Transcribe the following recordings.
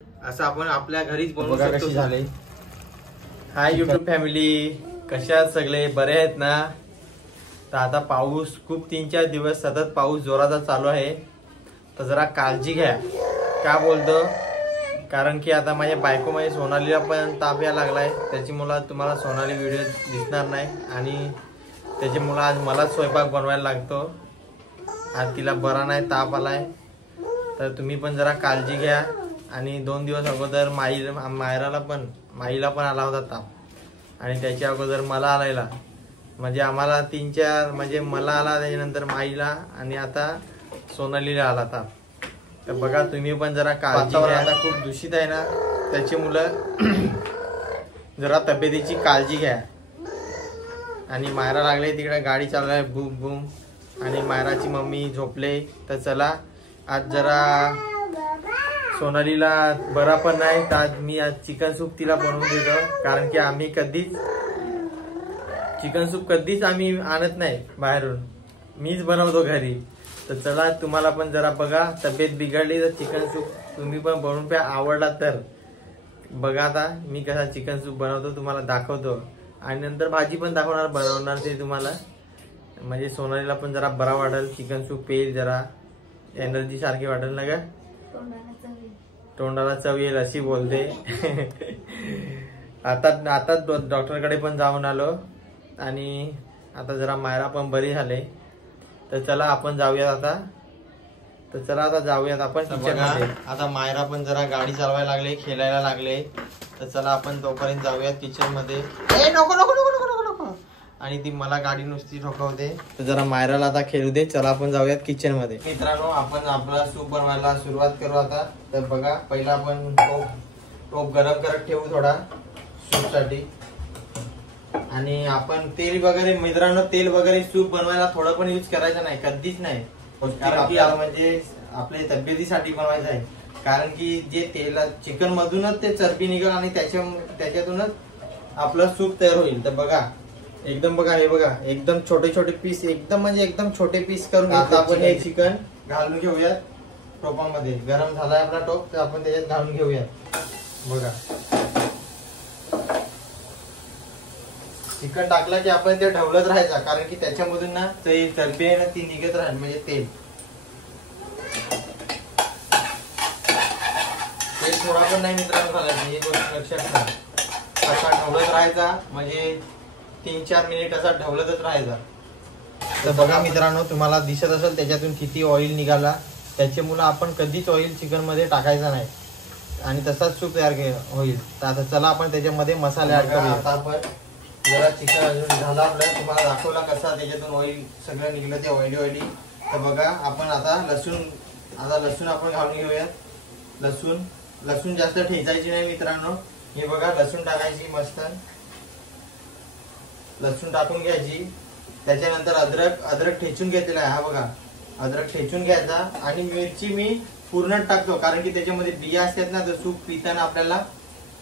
असं आपण आपल्या घरीच बनवू शकतो. कशी झाले. हाय युट्यूब फॅमिली, कशा आहात सगळे, बरे आहेत ना? तर आता पाऊस खूप 3-4 दिवस सतत पाऊस जोराचा चालू आहे, तर जरा काळजी घ्या. का बोलतो, कारण की आता माझ्या बायको म्हणजे सोनालीला पण ताप यायला लागलाय. त्याच्यामुळे तुम्हाला सोनाली व्हिडिओ दिसणार नाही आणि त्याच्यामुळे आज मलाच स्वयंपाक बनवायला लागतो. आज तिला बरा नाही, ताप आलाय. तर तुम्ही पण जरा काळजी घ्या. आणि 2 दिवस अगोदर मायराला पण माईला आला होता ताप आणि त्याच्या अगोदर मला आलेला. म्हणजे आम्हाला 3-4 म्हणजे मला आला, त्याच्यानंतर माईला आणि आता सोनालीला आला ताप. तर बघा तुम्ही पण जरा काळजी घ्या. आता खूप दूषित आहे ना, त्याच्यामुळं जरा तब्येतीची काळजी घ्या. आणि मायरा लागले तिकडे गाडी चालवाय बूम बूम आणि मायराची मम्मी झोपले. तर चला आज जरा सोनालीला बरा पण नाही, तर आज मी चिकन सूप तिला बनवून देतो. कारण की आम्ही चिकन सूप कधीच आम्ही आणत नाही बाहेरून, मीच बनवतो घरी. तर चला तुम्हाला पण जरा बघा, तब्येत बिघडली तर चिकन सूप तुम्ही पण बनवून प्या, आवडला तर. बघा आता मी कसा चिकन सूप बनवतो तुम्हाला दाखवतो आणि नंतर भाजी पण बनवणार ते तुम्हाला. म्हणजे सोनालीला पण जरा बरा वाटेल, चिकन सूप पेल, जरा एनर्जी सारखी वाटेल ना का, तोंडाला चव येईल अशी बोलते. आता डॉक्टरकडे पण जाऊन आलो आणि आता जरा मायरा पण बरी झाले. तर चला आपण जाऊयात आता. तर चला आता जाऊयात आपण किचन मध्ये. आता मायरा पण जरा गाडी चालवायला लागले, खेळायला लागले. तर चला आपण तोपर्यंत जाऊयात किचन मध्ये. नको नको नको नको नको, आणि ती मला गाडी नुसती ठोकवते. तर जरा मायराला आता खेळू दे. चला आपण जाऊयात किचन मध्ये. मित्रांनो, आपण आपला सूप बनवायला सुरुवात करू आता. तर बघा, पहिला आपण टोप गरम करत ठेवू थोडा सूप साठी. आणि आपण तेल वगैरे, मित्रांनो तेल वगैरे सूप बनवायला थोडं पण यूज करायचं नाही, कधीच नाही. कारण की म्हणजे आपल्या तब्येतीसाठी बनवायचं आहे. कारण की जे तेल चिकन मधूनच ते चरबी निघेल आणि त्याच्यातूनच आपलं सूप तयार होईल. तर बघा एकदम, बघा हे बघा, एकदम छोटे छोटे पीस, एकदम म्हणजे एकदम छोटे पीस करून घेतो आपण. हे चिकन घालून घेऊयात टोपामध्ये. गरम झालाय आपला टोप, तर आपण त्याच्यात घालून घेऊयात. बघा चिकन टाकलं की आपण ते ढवलत राहायचं, कारण की त्याच्यामधून ना चरबी आहे ना ती निघत राहील, म्हणजे तेल थोडा पण नाही मित्रांनो घालायचं. ही गोष्ट लक्षात ठेवा. असा ढवलत राहायचा, म्हणजे 3-4 मिनिट असा ढवलतच राहायचा. तर बघा मित्रांनो, तुम्हाला दिसत असेल त्याच्यातून किती ऑइल निघाला. त्याच्यामुळे आपण कधीच ऑइल चिकन मध्ये टाकायचं नाही आणि तसाच सूप तयार होईल. तर आता चला आपण त्याच्यामध्ये मसाले ऍड करूया. आता आपण जरा चिकन अजून झाला आपलं, तुम्हाला दाखवला कसा त्याच्यातून ऑइल सगळं निघलं, ते ऑइली. तर बघा आपण आता लसूण आपण घालून घेऊयात. लसूण जास्त ठेचायची नाही मित्रांनो. हे बघा लसूण टाकायची, मस्त लसूण टाकून घ्यायची. त्याच्यानंतर अद्रक ठेचून घेतलेला आहे. हा बघा, अद्रक ठेचून घ्यायचा. आणि मिरची मी पूर्ण टाकतो, कारण की त्याच्यामध्ये बिया असतात ना, तर सूप पिताना आपल्याला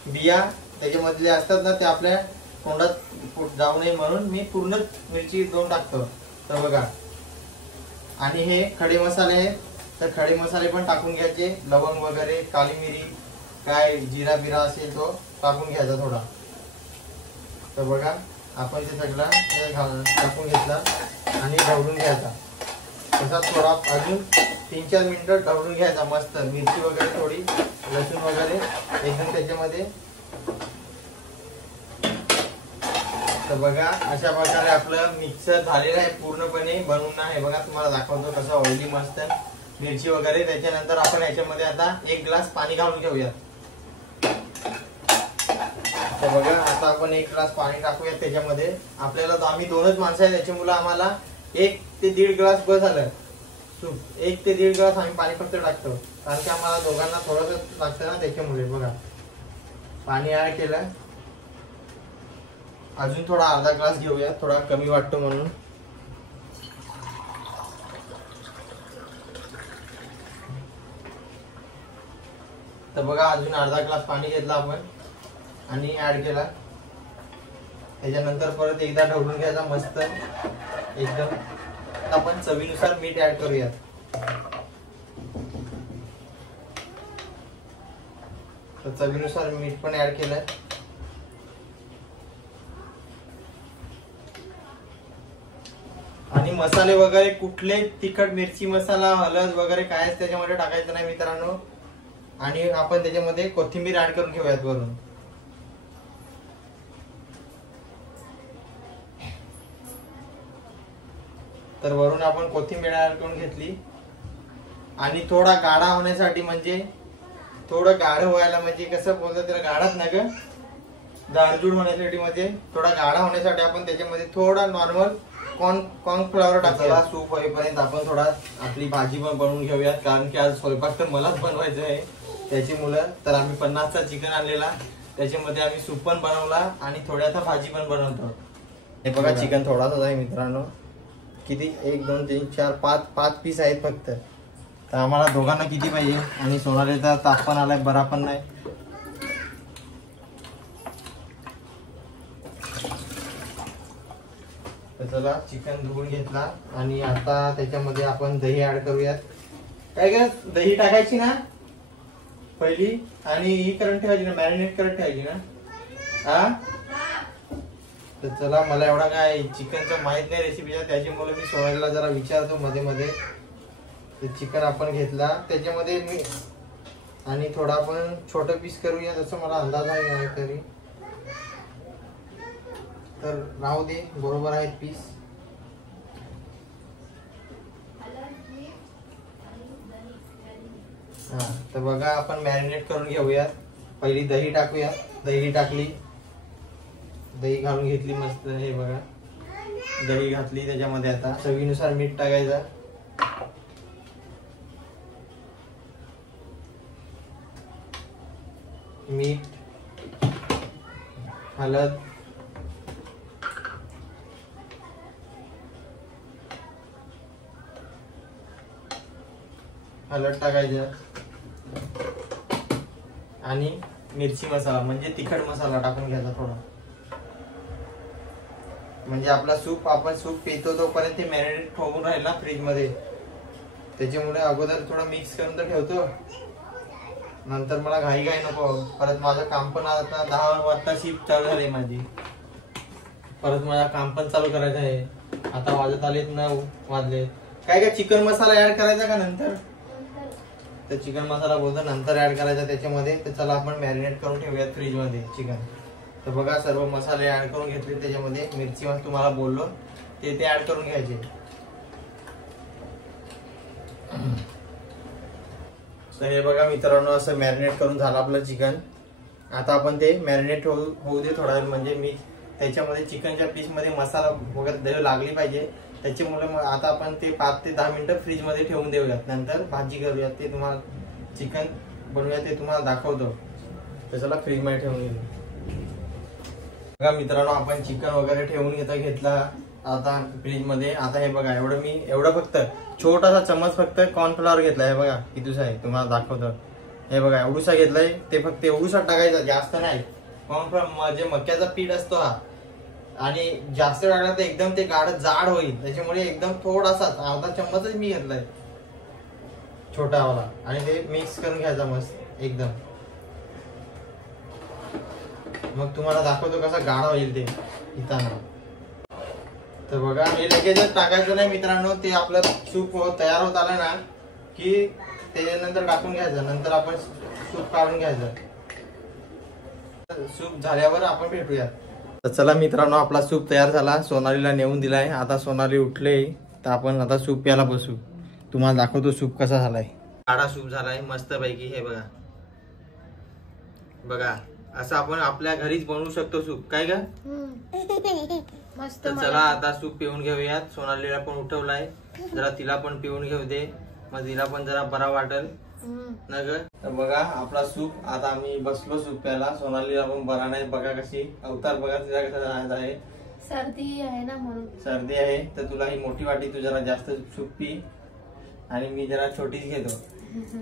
बिया त्याच्यामधले असतात ना, ते आपल्या तोंडात जाऊ नये म्हणून मी पूर्ण मिरची 2 टाकतो. तर बघा, आणि हे खडे मसाले आहेत, तर खडे मसाले पण टाकून घ्यायचे. लवंग वगैरे, काली मिरी, काय जिरा बिरा असेल तो टाकून घ्यायचा थोडा. तर बघा आपण ते सगळं टाकून घेतला आणि ढवळून घ्यायचा. तसा थोडा अजून 3-4 मिनिटं ढवळून घ्यायचा मस्त. मिरची वगैरे थोडी, लसूण वगैरे एकदम त्याच्यामध्ये. तर बघा अशा प्रकारे आपलं मिक्सर झालेलं आहे पूर्णपणे बनवून आहे. बघा तुम्हाला दाखवतो कसं ऑइली मस्त मिरची वगैरे. त्याच्यानंतर आपण याच्यामध्ये आता 1 ग्लास पाणी घालून घेऊया. तर बघा आता आपण 1 ग्लास पाणी टाकूयात त्याच्यामध्ये. आपल्याला आम्ही 2च माणसं आहे, त्याच्यामुळे आम्हाला 1 ते 1.5 ग्लास बस झालं सूप. 1 ते 1.5 ग्लास आम्ही पाणी फक्त टाकतो, कारण की आम्हाला दोघांना थोडंसं लागतं ना, त्याच्यामुळे. बघा पाणी ऍड केलं. अजून थोडा अर्धा ग्लास घेऊया, थोडा कमी वाटतो म्हणून. तर बघा अजून अर्धा ग्लास पाणी घेतला आपण आणि ऍड केला. त्याच्यानंतर परत एकदा ढवळून घ्यायचा मस्त एकदम. आपण चवीनुसार मीठ ऍड करूयात. तर चवीनुसार मीठ पण ऍड केलंय. आणि मसाले वगैरे कुठले तिखट मिरची मसाला हळद वगैरे कायच त्याच्यामध्ये टाकायचं नाही मित्रांनो. आणि आपण त्याच्यामध्ये कोथिंबीर ऍड करून घेऊयात वरून. तर वरून आपण कोथिंबीर ऍड करून घेतली. आणि थोडा गाढा होण्यासाठी म्हणजे थोडं गाढ व्हायला म्हणजे कसं बोलतात त्याला गाढाच नाही ग, जाडजूड होण्यासाठी म्हणजे थोडा गाढा होण्यासाठी आपण त्याच्यामध्ये थोडा नॉर्मल कॉर्नफ्लॉवर टाकला. सूप होईपर्यंत आपण थोडा आपली भाजी पण बनवून घेऊयात, कारण की आज स्वयंपाक तर मलाच बनवायचं आहे त्याची मुलं. तर आम्ही 50चा चिकन आणलेला, त्याच्यामध्ये आम्ही सूप पण बनवला आणि थोड्यासा भाजी पण बनवतो. हे बघा चिकन थोडासाच आहे मित्रांनो. किती 1 2 3 4 5 पीस आहेत फक्त. तर आम्हाला दोघांना किती पाहिजे. आणि सोनालीचा ताप पण आलाय, बरा पण नाही. तर चला चिकन धुवून घेतला आणि आता त्याच्यामध्ये आपण दही ऍड करूयात. काय काय दही टाकायची ना पहिली आणि ही करून ठेवायची ना, मॅरिनेट करत ठेवायची ना. हा तर चला, मला एवढा काय चिकनचं माहित नाही रेसिपीचा, त्याच्यामुळे मी सोनालीला जरा विचारतो मध्ये मध्ये. तर चिकन आपण घेतला त्याच्यामध्ये मी आणि थोडा आपण छोटं पीस करूया जसं मला अंदाज आहे तरी. तर राहू दे, बरोबर आहेत पीस. हा तर बघा आपण मॅरिनेट करून घेऊयात. पहिली दही टाकूया. दही टाकली, दही घालून घेतली मस्त. हे बघा दही घातली त्याच्यामध्ये. आता चवीनुसार मीठ टाकायचं. मीठ, हळद, टाकायचं आणि मिरची मसाला म्हणजे तिखट मसाला टाकून घ्यायचा थोडा. म्हणजे आपला सूप आपण सूप पितो तोपर्यंत ते मॅरिनेट होऊन राहील फ्रीज मध्ये. त्याच्यामुळे अगोदर थोडं मिक्स करून तर ठेवतो. नंतर मला घाई नको. परत माझं काम पण आता 10 वाजता शिफ्ट चालू झाली माझी. परत माझं काम पण चालू करायचं आहे. आता वाजत आलेत 9 वाजले. काय काय चिकन मसाला ऍड करायचा का नंतर. तर चिकन मसाला बोलतो नंतर ऍड करायचा त्याच्यामध्ये. तर चला आपण मॅरिनेट करून ठेवूयात फ्रीज मध्ये चिकन. तर बघा सर्व मसाले ऍड करून घेतले त्याच्यामध्ये. मिरची मग तुम्हाला बोललो ते ऍड करून घ्यायचे. तर हे बघा मित्रांनो असं मॅरिनेट करून झालं आपलं चिकन. आता आपण ते मॅरिनेट होऊ दे थोडा वेळ. म्हणजे मी त्याच्यामध्ये चिकनच्या पीस मध्ये मसाला वगैरे लागली पाहिजे. त्याच्यामुळे आता आपण ते 5 ते 10 मिनिटं फ्रीज मध्ये ठेवून देऊयात. नंतर भाजी करूयात. ते तुम्हाला चिकन बनवूया ते तुम्हाला दाखवतो. तर चला फ्रीज मध्ये ठेवून घेऊ. बघा मित्रांनो आपण चिकन वगैरे ठेवून घेतला आता फ्रीज मध्ये. आता हे बघा एवढं फक्त छोटासा चमच फक्त कॉर्नफ्लॉवर घेतलाय. हे बघा कितीसा आहे तुम्हाला दाखवतो. हे बघा एवढूसा घेतलाय. ते फक्त एवढूसा टाकायचा, जास्त नाही. कॉर्नफ्लॉवर म्हणजे मक्याचा पीठ असतो हा. आणि जास्त टाकला तर एकदम ते गाढ जाड होईल. त्याच्यामुळे एकदम थोडासा अर्धा चम्मचच मी घेतलाय छोटावाला. आणि ते मिक्स करून घ्यायचा मस्त एकदम. मग तुम्हाला दाखवतो कसा गाढा होईल ते इथाना. तर बघा हे लगेचच टाकायचं नाही मित्रांनो. ते आपलं सूप तयार होत आलं ना की त्याच्यानंतर टाकून घ्यायचं. नंतर आपण सूप काढून घ्यायचं. सूप झाल्यावर आपण भेटूया. तर चला मित्रांनो आपला सूप तयार झाला. सोनालीला नेऊन दिलाय. आता सोनाली उठले तर आपण आता सूप प्यायला बसू. तुम्हाला दाखवतो सूप कसा झालाय. गाढा सूप झालाय मस्त पैकी. हे बघा बघा असं आपण आपल्या घरीच बनवू शकतो सूप. काय का मस्त. तर चला आता सूप पिऊन घेऊयात. सोनालीला पण उठवलाय. जरा तिला पण पिऊन घेऊ दे. मग तिला पण जरा बरा वाटेल ना ग. तर बघा आपला सूप. आता आम्ही बसलो सूप प्यायला. सोनालीला पण बरा नाही. बघा कशी अवतार बघा तिला कसा आहे. सर्दी आहे ना म्हणून. सर्दी आहे तर तुला ही मोठी वाटी तू जरा जास्त सूप पी आणि मी जरा छोटीच घेतो.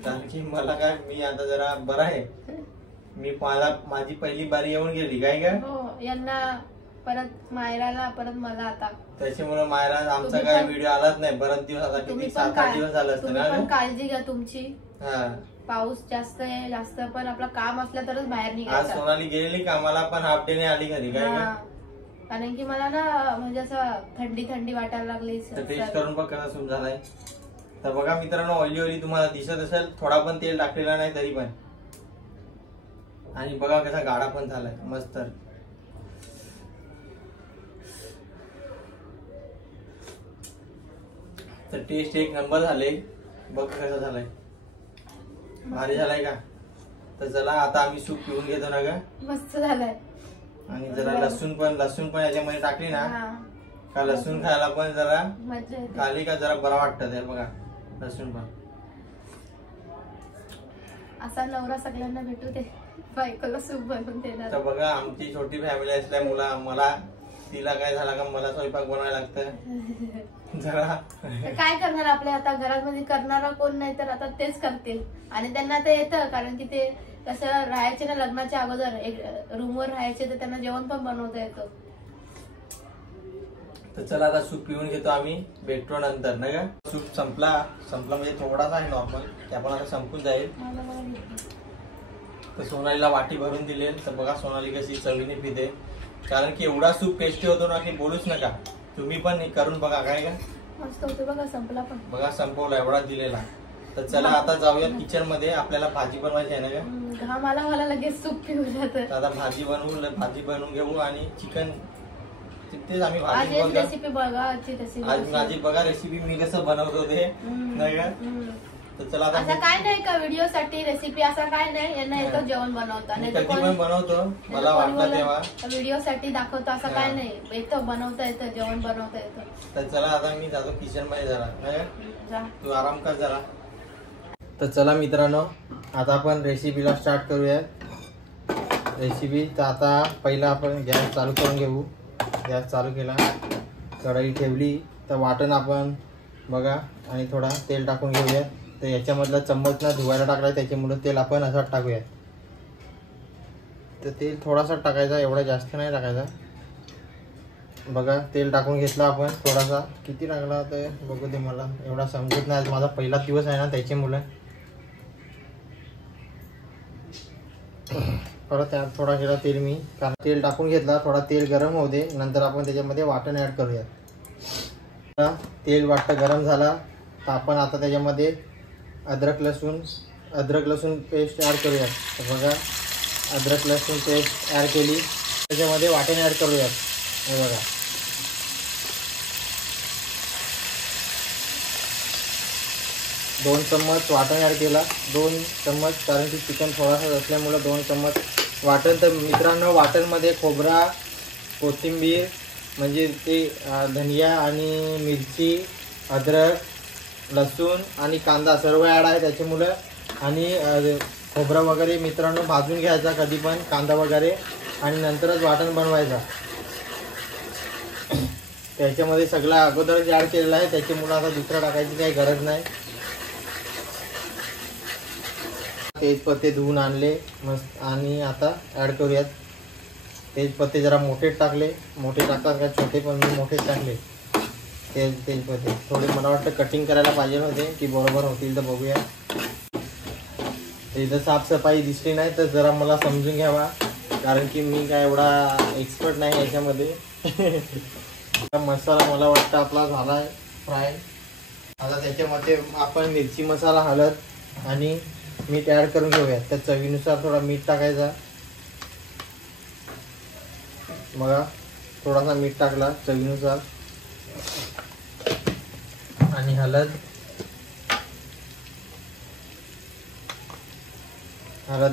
कारण की मला काय मी आता जरा बरा आहे. माझी पहिली बारी येऊन गेली. काय का यांना परत मायराला परत मला आता. त्याच्यामुळे मायरा आमचा काय व्हिडिओ आलाच नाही बरेच दिवस. आता किती 7-8 दिवस झालं असतं ना. काळजी घ्या तुमची. हा पाऊस जास्त आहे, जास्त पण आपलं काम असलं तरच बाहेर आज निघायचं. सोनाली गेलेली कामाला पण हाफ डे ने आली घरी काय हा. का? कारण की मला ना म्हणजे असं थंडी थंडी वाटायला लागली. तर टेस्ट करून बघ कसा सूप झालाय. तर बघा मित्रांनो, ऑइली ऑइली तुम्हाला दिसत असेल, थोडा पण तेल टाकलेला नाही तरी पण. आणि बघा कसा गाढा पण झालाय मस्त. तर टेस्ट एक नंबर झाले. बघ कसा झालाय, भारी झालाय का? तर चला आता आम्ही सूप पिऊन घेतो ना ग. मस्त झालाय. आणि जरा लसूण पण याच्यामध्ये टाकली ना हा. का लसूण खायला पण जरा मजा येते. खाली का जरा बरा वाटतं ते. बघा लसूण पण. असा नवरा सगळ्यांना भेटू दे, बायकोला सूप बनवून देणार. तर बघा आमची छोटी फॅमिली असल्यामुळे मला तिला काय झाला का मला स्वयंपाक बनवायला लागतं जरा. तर काय करणार, आपल्या आता घरामध्ये करणारा कोण नाही तर आता तेच करतील. आणि त्यांना ते येतं, कारण की ते कसं राहायचे ना लग्नाच्या अगोदर, एक रूमवर राहायचे, तर त्यांना जेवण पण बनवता येतं. तर चला आता सूप पिऊन घेतो आम्ही, भेटतो नंतर ना का. सूप संपला म्हणजे थोडासा आहे नॉर्मल, ते आपण आता संपून जाईल. तर सोनालीला वाटी भरून दिली. तर बघा सोनाली कशी चवीने पिते, कारण की एवढा सूप टेस्टी होतो ना की बोलूच नका. तुम्ही पण करून बघा काय का. मस्त होते बघा. संपला पण बघा संपवला एवढा दिलेला. तर चला आता जाऊया किचन मध्ये, आपल्याला भाजी बनवायची आहे ना का. घाम आला मला लगेच सूप पिऊ जात. आता भाजी बनवून घेऊ आणि चिकन तेच आम्ही आज भाजी हेच बनवतो. रेसिपी बघा, रेसिपी आज माझी बघा रेसिपी मी कसं बनवतो ते नाही का. तर चला आता असं काय नाही का व्हिडिओ साठी रेसिपी, असं काय नाही. यांना येतं जेवण बनवता, मी नाही कधी पण बनवतो, मला वाटलं तेव्हा. व्हिडिओ साठी दाखवतो असं काय नाही. येतं बनवता येतं, जेवण बनवता येतं. तर चला आता मी जातो किचन मध्ये जरा नाही का? जा. तू आराम कर जरा. तर चला मित्रांनो, आता आपण रेसिपीला स्टार्ट करूया रेसिपी. तर आता पहिला आपण गॅस चालू करून घेऊ. गॅस चालू केला, कढई ठेवली. तर वाटण आपण बघा आणि थोडा तेल टाकून घेऊया. तर याच्यामधला चम्मच ना धुवायला टाकला, त्याच्यामुळे तेल आपण असं टाकूया. तर तेल थोडासा टाकायचा, एवढा जास्त नाही टाकायचा. बघा तेल टाकून घेतलं आपण थोडासा. किती टाकला तर बघू दे, मला एवढा समजत नाही, आज माझा पहिला दिवस आहे ना त्याच्यामुळे. परत त्यात थोडा केला तेल मी, कारण तेल टाकून घेतला. थोडा तेल गरम होऊ दे, नंतर आपण त्याच्यामध्ये वाटण ऍड करूया. तेल वाटतं गरम झाला तर आपण आता त्याच्यामध्ये अद्रक लसूण पेस्ट ऍड करूयात. तर बघा अद्रक लसूण पेस्ट ऍड केली, त्याच्यामध्ये वाटण ऍड करूयात. हे बघा दोन चम्मच वाटण ऍड केला, 2 चम्मच, कारण की चिकन थोडासा असल्यामुळे 2 चम्मच वाटण. तर मित्रांनो वाटणमध्ये खोबरा, कोथिंबीर म्हणजे ते धनिया आणि मिरची, अद्रक, लसूण आणि कांदा सर्व ॲड आहे त्याच्यामुळं. आणि खोबरा वगैरे मित्रांनो भाजून घ्यायचा कधी पण, कांदा वगैरे, आणि नंतरच वाटण बनवायचा. त्याच्यामध्ये सगळं अगोदरच ॲड केलेलं आहे, त्याच्यामुळं आता दुसरं टाकायची काही गरज नाही. तेजपत्ते धुवून आणले मस्त, आणि आता ॲड करूयात. तेजपत्ते जरा मोठे टाकले, मोठे टाकतात का छोटे, पण मी मोठेच टाकले. तेजपत्ते थोडे मला वाटतं कटिंग करायला पाहिजे होते, की बरोबर होतील तर बघूया. इथं साफसफाई दिसली नाही तर जरा मला समजून घ्यावा, कारण की मी काय एवढा एक्सपर्ट नाही याच्यामध्ये. मसाला मला वाटतं आपला झाला आहे फ्राय. आता त्याच्यामध्ये आपण मिरची मसाला, हळद आणि मीठ ॲड करून घेऊया. त्या चवीनुसार थोडा मीठ टाकायचा. बघा थोडासा मीठ टाकला चवीनुसार, आणि हळद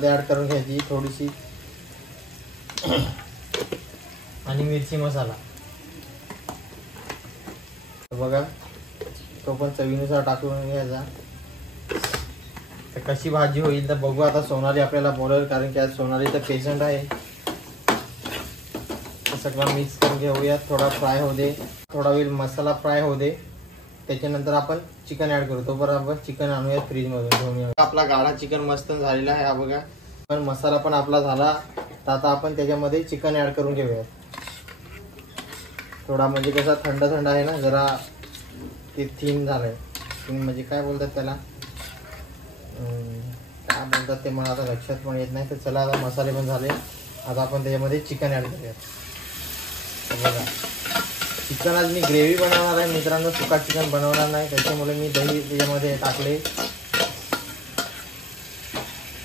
ॲड करून घ्यायची थोडीशी, आणि मिरची मसाला बघा तो पण चवीनुसार टाकून घ्यायचा. तर कशी भाजी होईल तर बघू. आता सोनाली आपल्याला बोलेल, कारण की आज सोनाली तर पेशंट आहे. सगळं मिक्स करून घेऊयात. थोडा फ्राय होऊ दे, थोडा वेळ मसाला फ्राय होऊ दे, त्याच्यानंतर आपण चिकन ॲड करू. तो बरोबर चिकन आणूया फ्रीजमधून घेऊन येऊ. आपला गाढा चिकन मस्त झालेला आहे हा बघा. पण मसाला पण आपला झाला, तर आता आपण त्याच्यामध्ये चिकन ॲड करून घेऊयात. थोडा म्हणजे कसा थंड आहे ना, जरा ते थीन झालंय. म्हणजे काय बोलतात त्याला, काय म्हणतात ते मला आता लक्षात पण येत नाही. तर चला आता मसाले पण झाले. आता आपण त्याच्यामध्ये चिकन ॲड करूयात. तर बघा चिकन आज मी ग्रेव्ही बनवणार आहे मित्रांनो, सुका चिकन बनवणार नाही, त्याच्यामुळे मी दही त्याच्यामध्ये टाकले.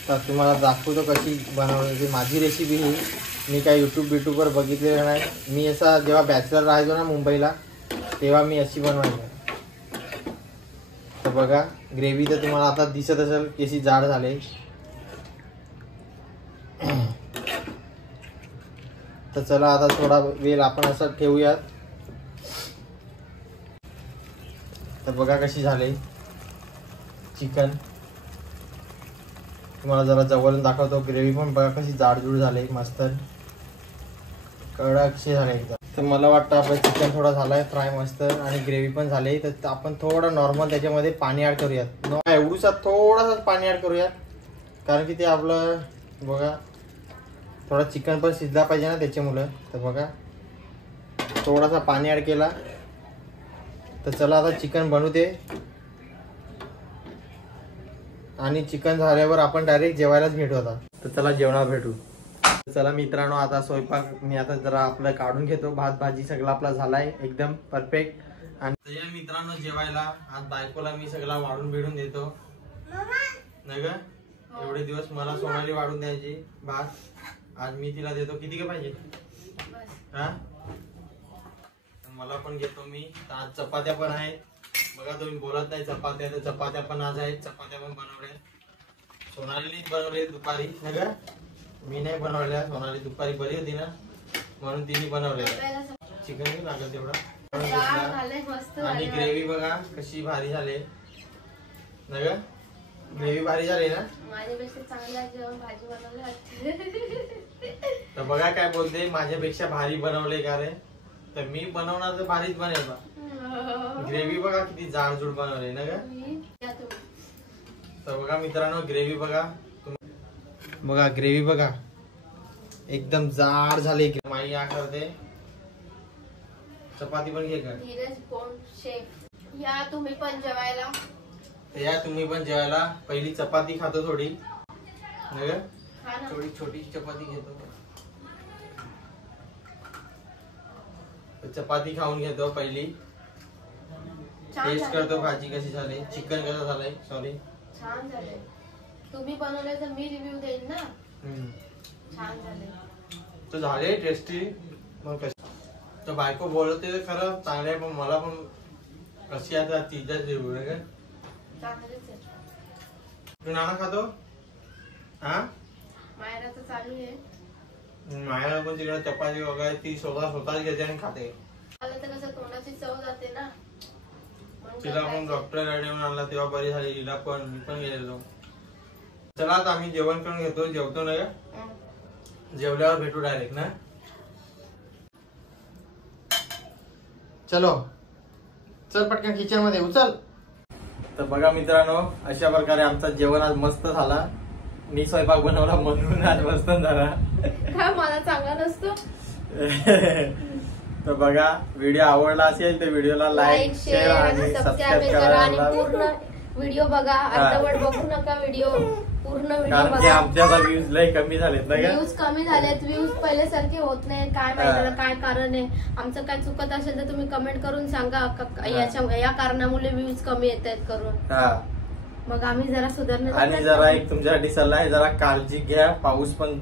तर तुम्हाला दाखवतो कशी बनवण्याची माझी रेसिपी ही. मी काय यूट्यूबवर बघितलेलं नाही. मी असा जेव्हा बॅचलर राहायचो ना मुंबईला तेव्हा मी अशी बनवायची. तर बघा ग्रेव्ही तर तुम्हाला आता दिसत असेल कशी जाड झाले. तर चला आता थोडा वेळ आपण असं ठेवूयात. तर बघा कशी झाले चिकन. तुम्हाला जरा जवळून दाखवतो. ग्रेव्ही पण बघा कशी जाडजूड झाले, मस्त कडकशी झाले एकदम. तर मला वाटतं आपलं चिकन थोडा झालाय फ्राय मस्त आणि ग्रेव्ही पण झाली. तर आपण थोडं नॉर्मल त्याच्यामध्ये पाणी ऍड करूयात. एवढूसा थोडासा पाणी ऍड करूयात, कारण की ते आपलं बघा थोडा चिकन पण शिजला पाहिजे ना त्याच्यामुळं. तर बघा थोडासा पाणी ऍड केला. तर चला आता चिकन बनवू दे आणि चिकन झाल्यावर आपण डायरेक्ट जेवायलाच भेटू. आता तर चला जेवणावर भेटू. चला मित्रांनो आता स्वयंपाक मी आता जरा आपलं काढून घेतो. भात भाजी सगळं आपला झालाय एकदम परफेक्ट. आणि या मित्रांनो जेवायला आज बायकोला मी सगळा वाढून बिडून देतो नाही ग. एवढे दिवस मला सोनाली वाढून द्यायची भात, आज मी तिला देतो. किती का पाहिजे हा मला पण घेतो मी. आज चपात्या पण आहेत बघा. तुम्ही बोलत नाही चपात्या, तर चपात्या पण आज आहेत. चपात्या पण बनवल्या सोनालीने बनवले दुपारी ना ग. मी नाही बनवल्या. सोनाली दुपारी बरी होती ना म्हणून तिने बनवले. चिकन नाही लागत तेवढा. आणि ग्रेव्ही बघा कशी भारी झाले ना ग. ग्रेव्ही भारी झाली ना. माझ्यापेक्षा चांगला जेवण भाजी बनवली. तर बघा काय बोलते माझ्यापेक्षा भारी बनवले का रे. तर मी बनवणार तर भारीच बनेल. ग्रेव्ही बघा किती जाडजूड बनवले ना ग. तर बघा मित्रांनो ग्रेव्ही बघा. बघा ग्रेव्ही बघा एकदम जाड झाली. माई या करते. चपाती पण घे का. या तुम्ही पण जेवायला. या तुम्ही पण जेवायला. पहिली चपाती खातो थोडी थोडी छोटी चपाती घेतो. चपाती खाऊन घेतो पहिली. टेस्ट करतो भाजी कशी झाली, चिकन कसं झालंय. सॉरी छान झाले. तुम्ही बनवले तर मी रिव्ह्यू देईन ना. छान झाले तर झाले टेस्टी. मग तर बायको बोलते तर खरं चांगले आहे, पण मला पण कशी आता चीजच रिव्ह्यू आहे का. तू नाना खातो हा. मायरा तर चालू आहे. मायरा पण तिकडे चपाती वगैरे ती स्वतःच घेते आणि खाते. मला तर कसं तोंडाची चव जाते ना. तिला पण डॉक्टर येऊन आणला तेव्हा बरी झाली. हिला पण मी पण गेलेलो. चला आता आम्ही जेवण करून घेतो. जेवतो ना जेवल्यावर भेटू डायरेक्ट ना. चलो चल पटकन किचन मध्ये उचल. तर बघा मित्रांनो अशा प्रकारे आमचा जेवण आज मस्त झाला. मी स्वयंपाक बनवला म्हणून आज मस्त झाला. काय मला चांगला नसतो. तर बघा व्हिडिओ आवडला असेल तर व्हिडिओला लाईक शेअर आणि सबस्क्राईब करा. आणि पूर्ण व्हिडिओ बघा. अर्धवट बघू नका व्हिडिओ. पूर्ण व्हिडिओ बघा. आमच्या व्ह्यूज लय कमी झालेत ना. व्ह्यूज कमी झालेत. व्ह्यूज पहिल्यासारखे होत नाही. काय माहिती काय कारण आहे. आमचं काय चुकत असेल तर तुम्ही कमेंट करून सांगा. या कारणामुळे व्ह्यूज कमी येत आहेत करून. मग आम्ही जरा सुधारण्याचा. आणि जरा एक तुमच्यासाठी सल्ला आहे, जरा काळजी घ्या. पाऊस पण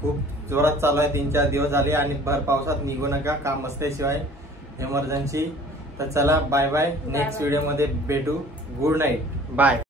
खूप जोरात चालू आहे. 3-4 दिवस झाले आणि भर पावसात निघू नका. काम असल्याशिवाय इमर्जन्सी. तर चला बाय बाय. नेक्स्ट व्हिडिओ मध्ये भेटू. Good night. बाय.